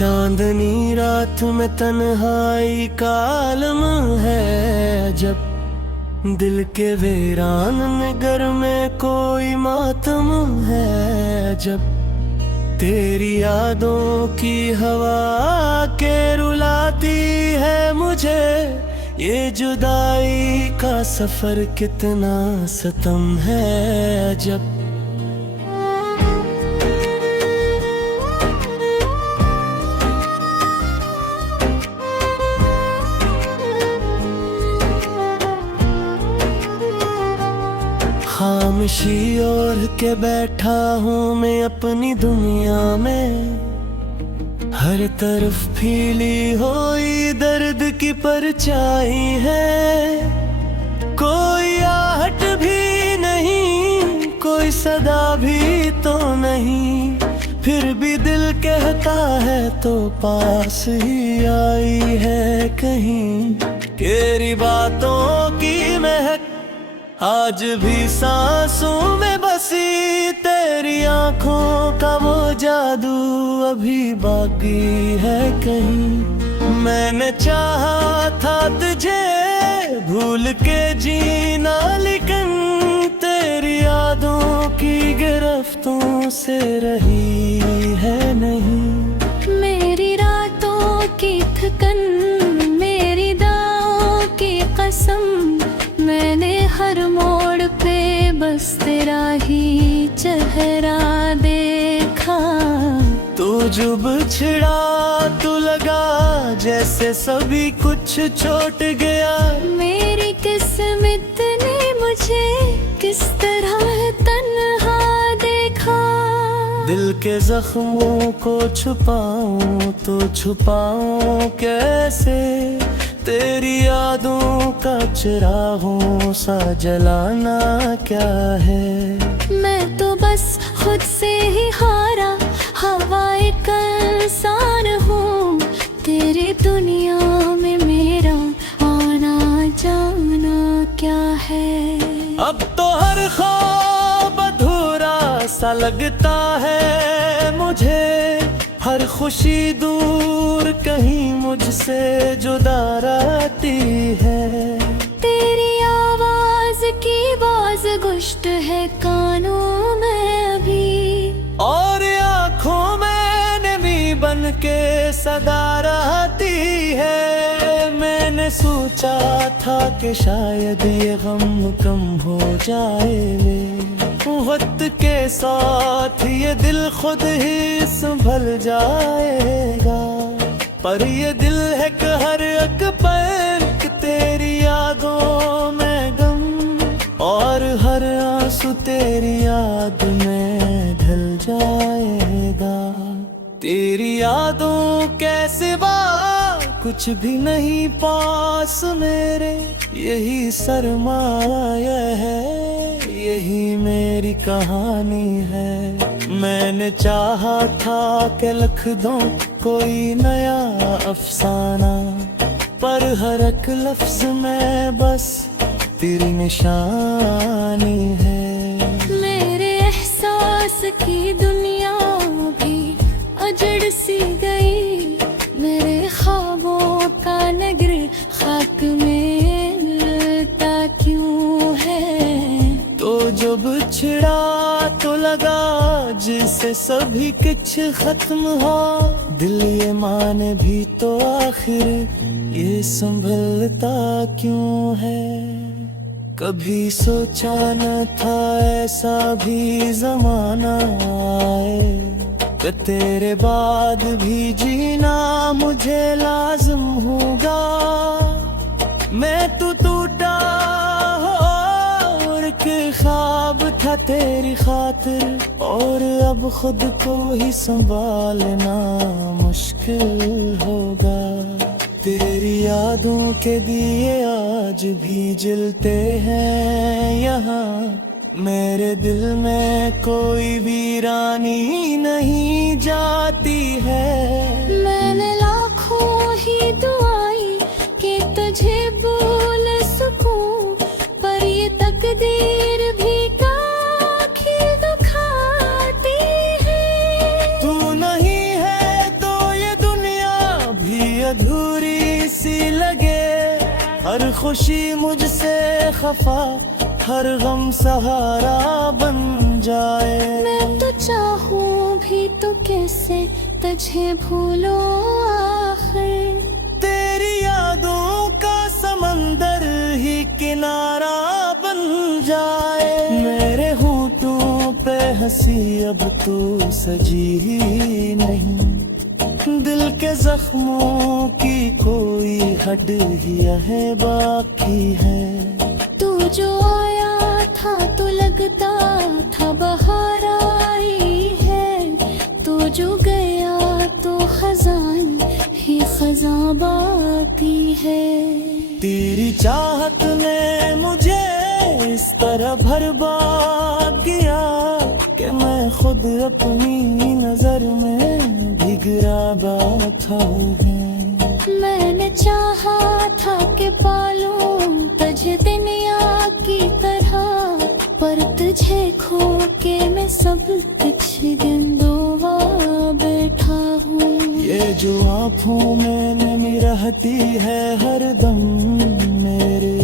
चांदनी रात में तन्हाई का आलम है, जब दिल के वीरान नगर में कोई मातम है। जब तेरी यादों की हवा के रुलाती है मुझे, ये जुदाई का सफर कितना सितम है। जब खामोशी ओढ़ के बैठा हूँ मैं अपनी दुनिया में, हर तरफ फैली हुई दर्द की परछाई है। कोई आहट भी नहीं, कोई सदा भी तो नहीं, फिर भी दिल कहता है तो पास ही आई है कहीं। तेरी बातों की महक आज भी सांसों में बसी, तेरी आंखों का वो जादू अभी बाकी है कहीं। मैंने चाहा था तुझे भूल के जीना, लेकिन तेरी यादों की गिरफ्तों से रही है नहीं। मेरी रातों की थकन, मेरी दावों की कसम, मैंने हर मोड़ पे बस तेरा ही चेहरा देखा। तू जो बिछड़ा तो लगा जैसे सभी कुछ छूट गया। मेरी किस्मत ने मुझे किस तरह तन्हा देखा। दिल के जख्मों को छुपाऊं तो छुपाऊं कैसे, तेरी यादों का चिरागों सा जलाना क्या है। मैं तो बस खुद से ही हारा हवा एक इंसान हूँ, तेरी दुनिया में मेरा आना जाना क्या है। अब तो हर ख्वाब अधूरा सा लगता है मुझे, हर खुशी दूर कहीं मुझसे जुदा रहती है। तेरी आवाज की बाज गुश्त है कानों में अभी, और आँखों में नमी बन के सदा रहती है। मैंने सोचा था कि शायद ये गम कम हो जाए, वक्त के साथ ये दिल खुद ही संभल जाएगा। पर ये दिल है कि हर एक पल तेरी यादों में गम, और हर आंसू तेरी याद में ढल जाएगा। तेरी यादों कैसे कुछ भी नहीं पास मेरे, यही सरमाया है, यही मेरी कहानी है। मैंने चाहा था कि लिख दूं कोई नया अफसाना, पर हर एक लफ्ज में बस तेरी निशानी है। मेरे एहसास की दुनिया भी अजड़ सी गई, मेरे ख्वाबों का नगर खाक में मिलता क्यों है। तो जो बिछड़ा तो लगा जिससे सभी कुछ खत्म हो, दिल ये माने भी तो आखिर ये संभलता क्यों है। कभी सोचा न था ऐसा भी जमाना आए, कि तेरे बाद भी जीना मुझे लाज़िम होगा। मैं तो टूटा और के ख्वाब था तेरी खातिर, और अब खुद को ही संभालना मुश्किल होगा। तेरी यादों के दिए आज भी जलते हैं यहाँ, मेरे दिल में कोई वीरानी नहीं जाती है। मैंने लाखों ही दुआई कि तुझे भूल सकूं, पर ये तकदीर भी काखी दुखाती है। तू नहीं है तो ये दुनिया सी लगे, हर खुशी मुझसे खफा, हर गम सहारा बन जाए। मैं तो चाहूं भी तो कैसे तुझे भूलो आखिर, तेरी यादों का समंदर ही किनारा बन जाए। मेरे होठों पे हंसी अब तो सजी ही नहीं, दिल के जख्मों की कोई हड्डियां है बाकी है। तू जो आया था तो लगता था बहार आई है, तू जो गया तो खजान ही खजा बाकी है। तेरी चाहत ने मुझे इस तरह बर्बाद किया कि मैं खुद अपनी नजर में बिगड़ा बैठा हूँ। मैंने चाहा था कि पालूं तुझे दुनिया की तरह, पर तुझे खो के मैं सब कुछ गिंदोवा बैठा हूँ। ये जो आँखों में नमी रहती है हर दम मेरे,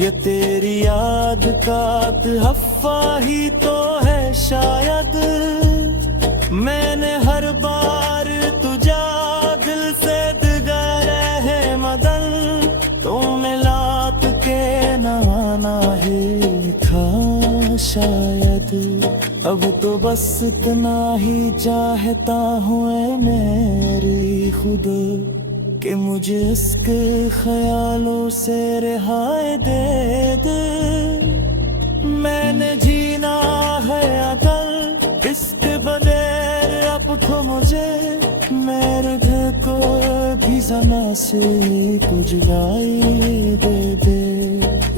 ये तेरी याद का तहफ़्फ़ा ही तो है शायद। मैंने हर बार तुझा दिल से दिगारा है मदन, तो मिलात के नाना ही था शायद। अब तो बस इतना ही चाहता हूँ ऐ मेरी खुद, कि मुझे इसके ख्यालों से रिहाई दे दे। मैंने जीना है अकल इसके बगैर अब तो मुझे, मेरे घर को भी ज़ना से कुछ जुदाई दे दे।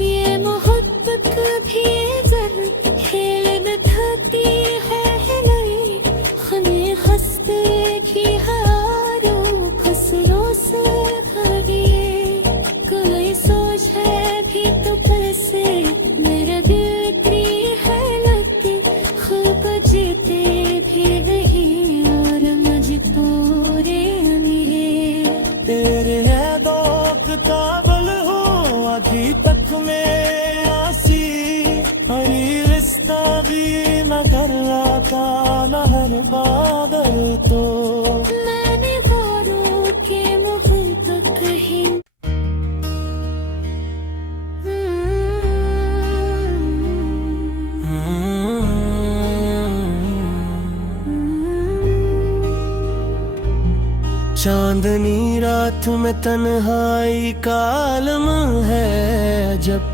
ये मोहब्बत भी जर खेल में थकती है नहीं, हमें हंसते की हारों खुशियों से भागिए। कोई सोच है भी तो कैसे मेरा दिल इतनी है लगती, खूब जीते भी नहीं और मजबूरी अमीर। तेरे है दो किताबल हो अभी तक में आसी, हरी रिश्ता भी न कर लाता न हर बादल तो। मैंने वारों के मुँह तक ही चांदनी रात में तन्हाई का आलम है, जब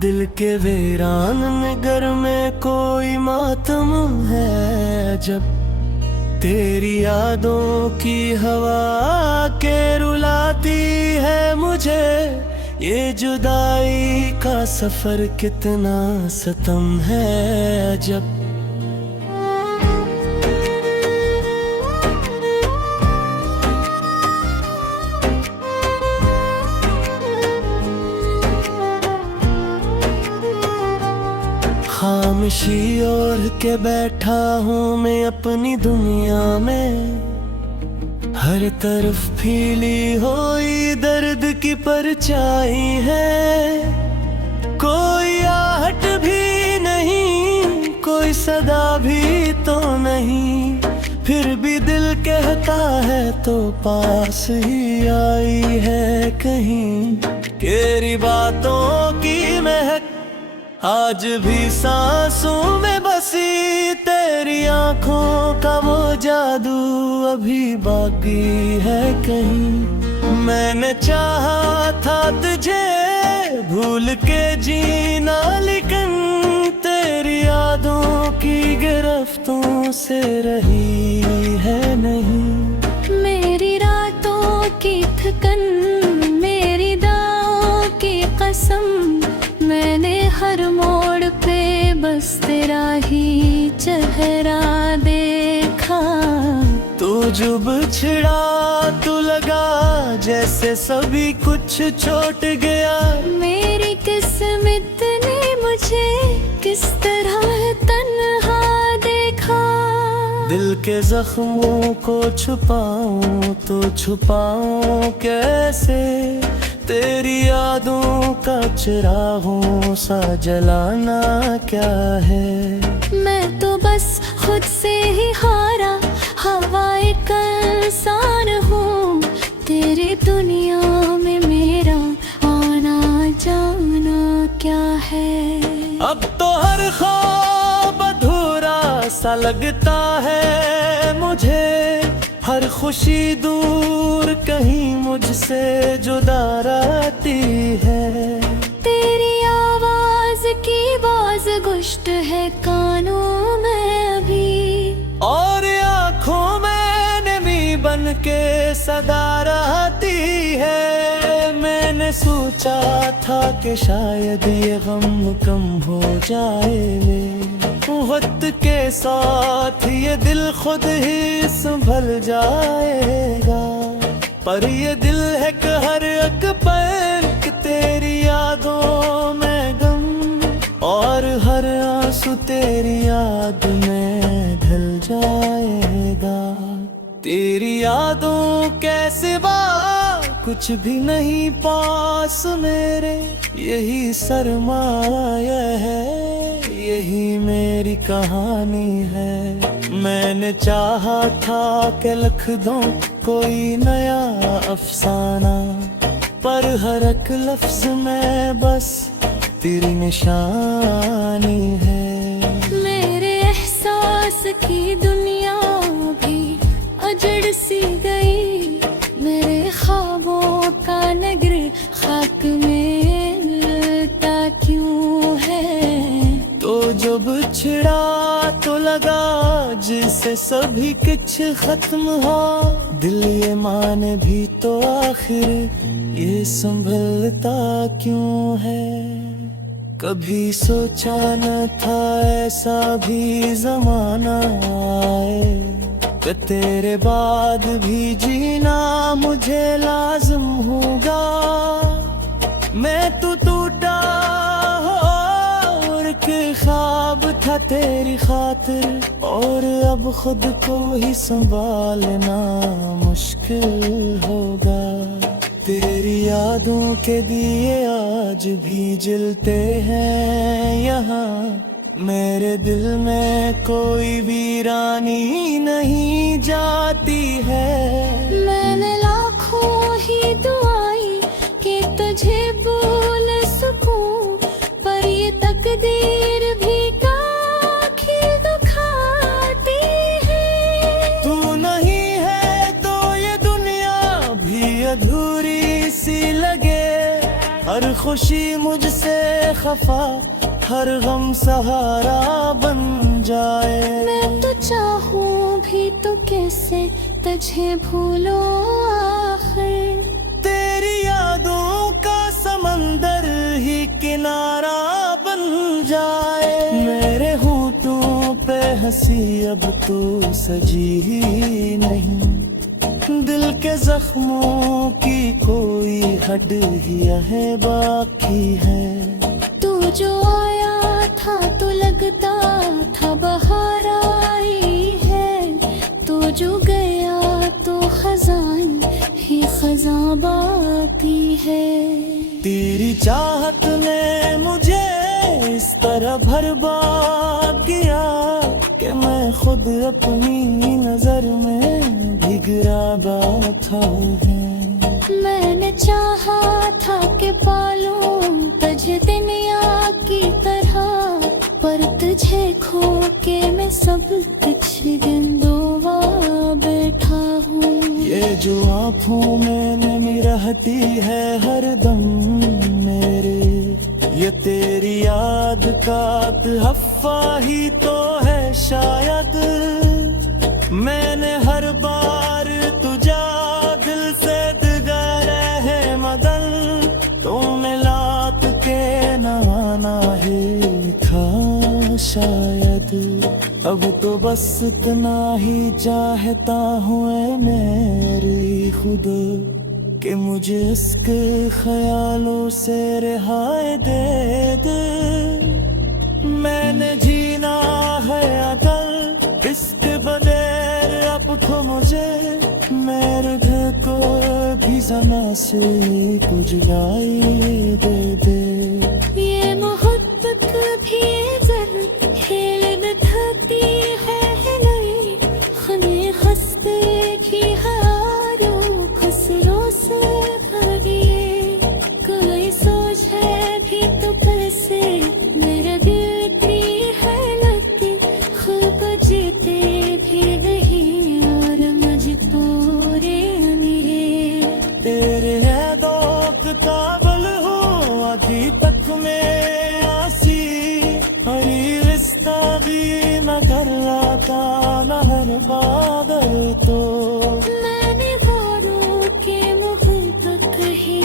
दिल के वीरान में घर में कोई मातम है। जब तेरी यादों की हवा के रुलाती है मुझे, ये जुदाई का सफर कितना सितम है। जब खामोशी ओढ़ के बैठा हूँ मैं अपनी दुनिया में, हर तरफ फैली हुई दर्द की परछाई है। कोई आहट भी नहीं, कोई सदा भी तो नहीं, फिर भी दिल कहता है तो पास ही आई है कहीं। तेरी बातों की महक आज भी सांसों में बसी, तेरी आंखों का वो जादू अभी बाकी है कहीं। मैंने चाहा था तुझे भूल के जीना, लेकिन तेरी यादों की गिरफ्तों से रही है नहीं। मेरी रातों की थकन, मेरी दाओं की कसम, मैंने हर मोड़ पे बस तेरा ही चेहरा देखा। तू जो बिछड़ा तो लगा जैसे सभी कुछ छोड़ गया। मेरी किस्मत ने मुझे किस तरह तन्हा देखा। दिल के जख्मों को छुपाऊं तो छुपाऊं कैसे। जैसे तेरी यादों का चिरागों सा जलाना क्या है। मैं तो बस खुद से ही हारा हवा एक इंसान हूँ, तेरी दुनिया में मेरा आना जाना क्या है। अब तो हर ख्वाब अधूरा सा लगता है मुझे, हर खुशी दूर कहीं मुझसे जुदा रहती है। तेरी आवाज की बाज गुश्त है कानों में अभी, और आँखों में नमी बन के सदा रहती है। मैंने सोचा था कि शायद ये गम कम हो जाए, वक्त के साथ ये दिल खुद ही संभल जाएगा। पर ये दिल है कि हर एक पल कि तेरी यादों में गम, और हर आंसू तेरी याद में ढल जाएगा। तेरी यादों के सिवा कुछ भी नहीं पास मेरे, यही सरमाया है, यही मेरी कहानी है। मैंने चाहा था कि लिख दूं कोई नया अफसाना, पर हर एक लफ्ज में बस तेरी निशानी है। मेरे एहसास की दुनिया भी अजड़ सी गई, मेरे ख्वाबों का नगर खाक में मिलता क्यों है। तो जब छिड़ा तो लगा जिससे सभी कुछ खत्म हो, दिल ये माने भी तो आखिर ये संभलता क्यों है। कभी सोचा न था ऐसा भी जमाना आए, कि तेरे बाद भी जीना मुझे लाज़िम होगा। मैं तो टूटा और एक ख्वाब था तेरी खातिर, और अब खुद को ही संभालना मुश्किल होगा। तेरी यादों के दिए आज भी जलते हैं यहाँ, मेरे दिल में कोई वीरानी नहीं जाती है। मैंने लाखों ही दुआई कि तुझे भूल सकूं, पर ये तकदीर भी आखिर दुखाती है। तू नहीं है तो ये दुनिया भी अधूरी सी लगे, हर खुशी मुझसे खफा, हर गम सहारा बन जाए। मैं तो चाहूं भी तो कैसे तुझे भूलो आखिर, तेरी यादों का समंदर ही किनारा बन जाए। मेरे होठों पे हंसी अब तो सजी ही नहीं, दिल के जख्मों की कोई हड्डियां है बाकी है। तू जो आया था तो लगता था बहार आई है, तू जो गया तो खजान ही खजा बाकी है। तेरी चाहत ने मुझे इस तरह बर्बाद किया कि मैं खुद अपनी नजर में बिगड़ा बैठा हूँ। मैंने चाहा था कि पालूं तुझे दुनिया की तरह, पर तुझे खो के मैं सब कुछ गिनदोवा बैठा हूँ। ये जो आँखों में नमी रहती है हर दम मेरे, ये तेरी याद का हफ्फा ही तो है शायद। मैंने हर बार तुझा दिल से दिगारा है मदन, तो मिलात के नाना ही था शायद। अब तो बस इतना ही चाहता हूँ ऐ मेरी खुद, कि मुझे इसके ख्यालों से रिहाई दे दे। मैंने जीना है अकल इसके बगैर, अब तो मुझे मेरे घर को भी ज़मा से कुछ जुदाई दे दे। ये मोहब्बत भी जरूर खेल में थकती है नहीं, हमें हंसते भी हारो खुशियों से भागिए। कोई सोच है भी तो कैसे मेरा दिल इतनी है लगती, खूब जीते भी नहीं और मजबूरी अमीर। तेरे है दौक काबल हो अभी तक में आसी, हरी रिश्ता भी न कर लाता न हर बादल तो। मैंने वारों के मोहब्बत कहीं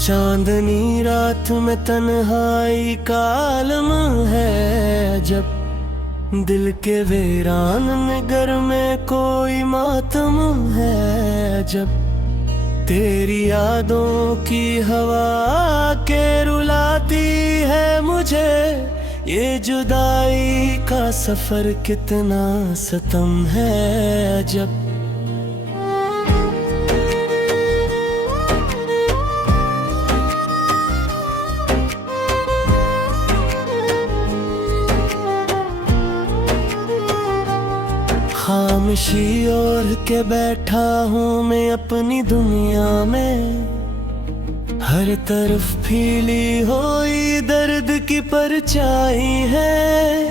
चांदनी रात में तन्हाई का आलम है, जब दिल के वीरान में घर में कोई मातम है। जब तेरी यादों की हवा के रुलाती है मुझे, ये जुदाई का सफर कितना सितम है। जब खामोशी ओढ़ के बैठा हूँ मैं अपनी दुनिया में, हर तरफ फैली हुई दर्द की परछाई है।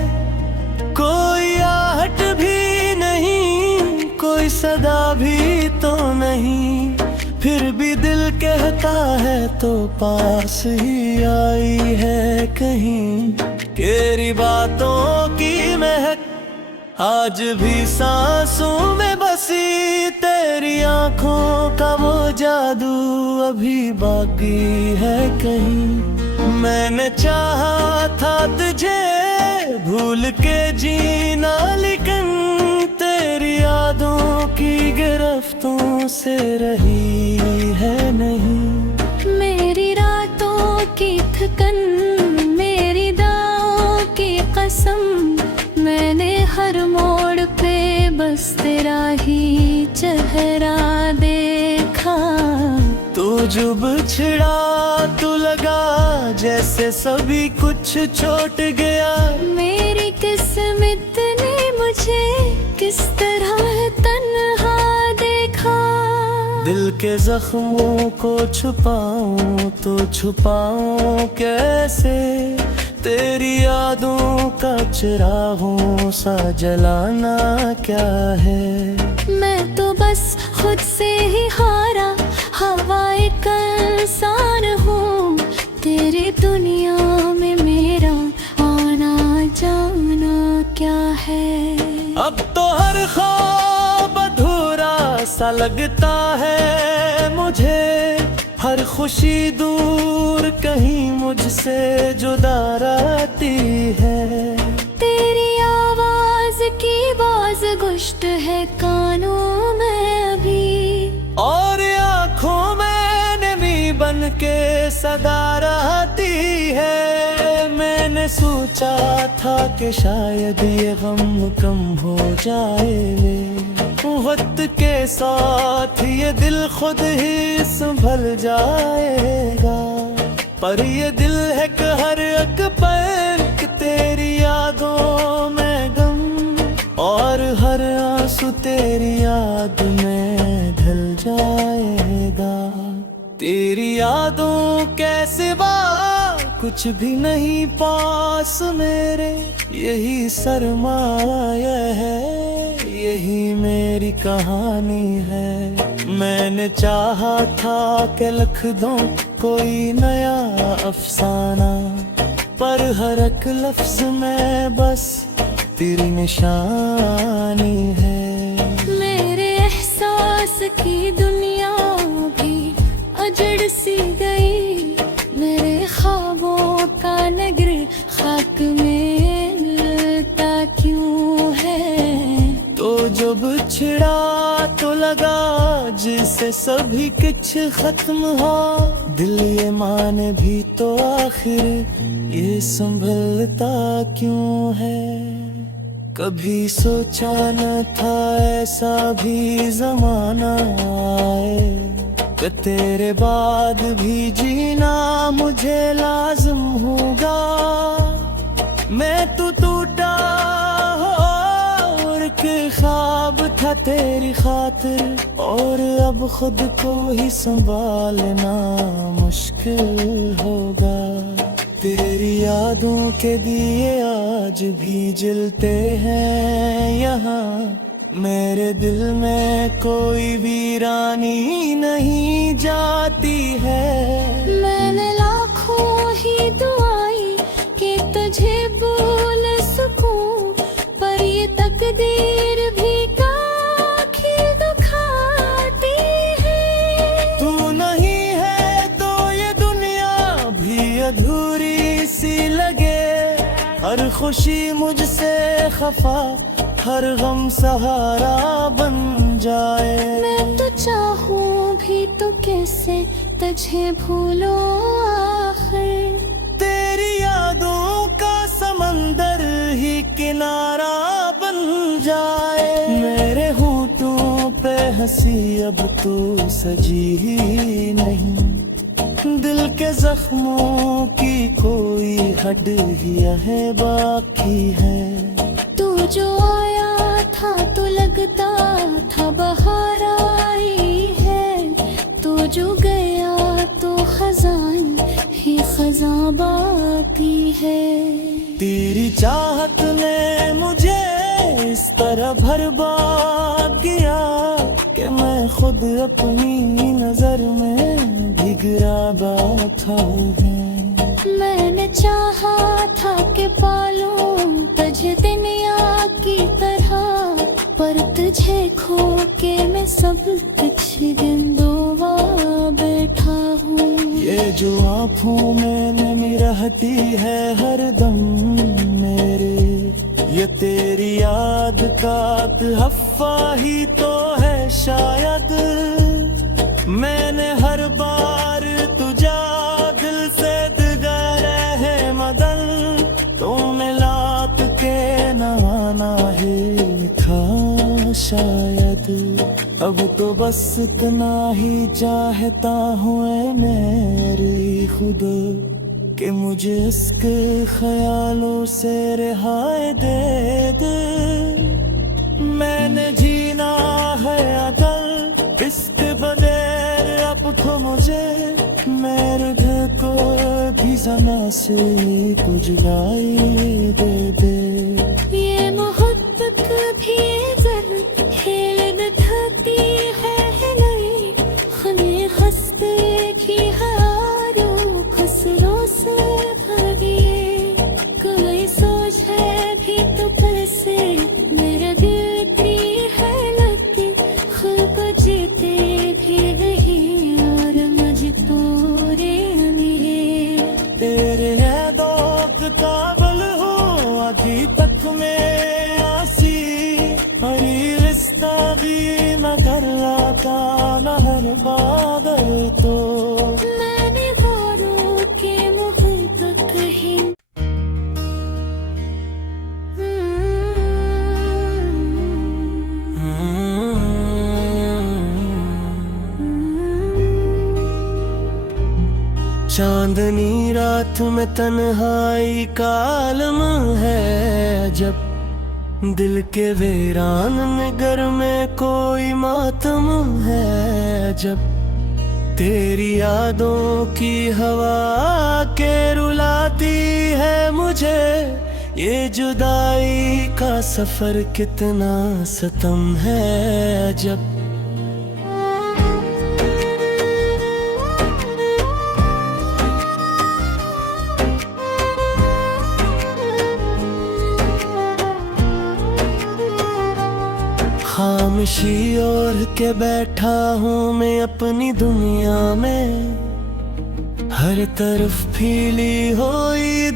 कोई आहट भी नहीं, कोई सदा भी तो नहीं, फिर भी दिल कहता है तो पास ही आई है कहीं। तेरी बातों की महक आज भी सांसों में बसी, तेरी आंखों का वो जादू अभी बाकी है कहीं। मैंने चाहा था तुझे भूल के जीना, लेकिन तेरी यादों की गिरफ्तों से रही है नहीं। मेरी रातों की थकन, मेरी दावों की कसम, मैंने हर मोड़ पे बस तेरा ही चेहरा देखा। तू जब छिड़ा तो लगा जैसे सभी कुछ छोड़ गया। मेरी किस्मत ने मुझे किस तरह तन्हा देखा। दिल के जख्मों को छुपाऊं तो छुपाऊं कैसे, तेरी यादों का चिरागों सा जलाना क्या है। मैं तो बस खुद से ही हारा हवा एक इंसान हूँ, तेरी दुनिया में मेरा आना जाना क्या है। अब तो हर ख्वाब अधूरा सा लगता है मुझे, हर खुशी दूर कहीं मुझसे जुदा रहती है। तेरी आवाज की बाज गुश्त है कानों में अभी, और आँखों में नमी बन के सदा रहती है। मैंने सोचा था कि शायद ये गम कम हो जाए, वक्त के साथ ये दिल खुद ही संभल जाएगा। पर ये दिल है कि हर एक पल तेरी यादों में गम, और हर आंसू तेरी याद में ढल जाएगा। तेरी यादों के सिवा कुछ भी नहीं पास मेरे, यही सरमाया है, यही मेरी कहानी है। मैंने चाहा था कि लिख दूं कोई नया अफसाना, पर हर एक लफ्ज में बस तेरी निशानी है। मेरे एहसास की दुनिया भी अजड़ सी गई, मेरे ख्वाबों का नगर खाक में मिलता क्यों है। तो जब छिड़ा तो लगा जिसे सभी किछ खत्म हो दिल ये माने भी तो आखिर ये संभलता क्यों है। कभी सोचा न था ऐसा भी जमाना आए कि तेरे बाद भी जीना मुझे लाज़िम होगा। मैं तो टूटा और के ख्वाब था तेरी खातिर और अब खुद को ही संभालना मुश्किल होगा। तेरी यादों के दिए आज भी जलते हैं यहाँ, मेरे दिल में कोई वीरानी नहीं जाती है। मैंने लाखों ही दुआई कि तुझे भूल सकूं, पर ये तकदीर भी आखिर दुखाती है। तू नहीं है तो ये दुनिया भी अधूरी सी लगे, हर खुशी मुझसे खफा हर गम सहारा बन जाए। मैं तो चाहूं भी तो कैसे तुझे भूलो आखिर, तेरी यादों का समंदर ही किनारा बन जाए। मेरे होठों पे हंसी अब तो सजी ही नहीं, दिल के जख्मों की कोई हड्डियां है बाकी है। तू जो आया था तो लगता था बहार आई है, तू जो गया तो खजान ही खजा बाकी है। तेरी चाहत ने मुझे इस तरह बर्बाद किया कि मैं खुद अपनी नजर में बिगड़ा बैठा हूँ। मैंने चाहा था कि पालूं तुझे दुनिया की तरह, पर तुझे खो के मैं सब कुछ गिनवा बैठा हूँ। ये जो आँखों में नमी रहती है हर दम मेरे, ये तेरी याद का हफ्फा ही तो है शायद। मैंने हर बार तुझा दिल से है मदन, तो मिलात के नहाना है था शायद। अब तो बस इतना ही चाहता हूँ मेरी खुद कि मुझे इसके ख्यालों से रिहाई दे दे। मैंने जीना है अकल इसके बगैर अब तो मुझे, मेरे घर को भी ज़ना से कुछ गाई दे दे। ये मोहब्बत भी जर खेल थकती है नहीं, हमें हंसते की हारों खसरों से भागिए। कोई सोच है भी तो कैसे मेरा दिल इतनी है लगती, खुद को जीते भी गई और मुझे तोरे तेरे है दो काबल हो अभी तक में आसी, हरी रिश्ता भी न कर लाता न हर बादल तो। मैंने वारों के मुख तक कहीं चांदनी रात में तन्हाई का आलम है, जब दिल के वीरान नगर में कोई मातम है। जब तेरी यादों की हवा के रुलाती है मुझे, ये जुदाई का सफर कितना सितम है। जब खामोशी ओढ़ के बैठा हूँ मैं अपनी दुनिया में, हर तरफ फीली हुई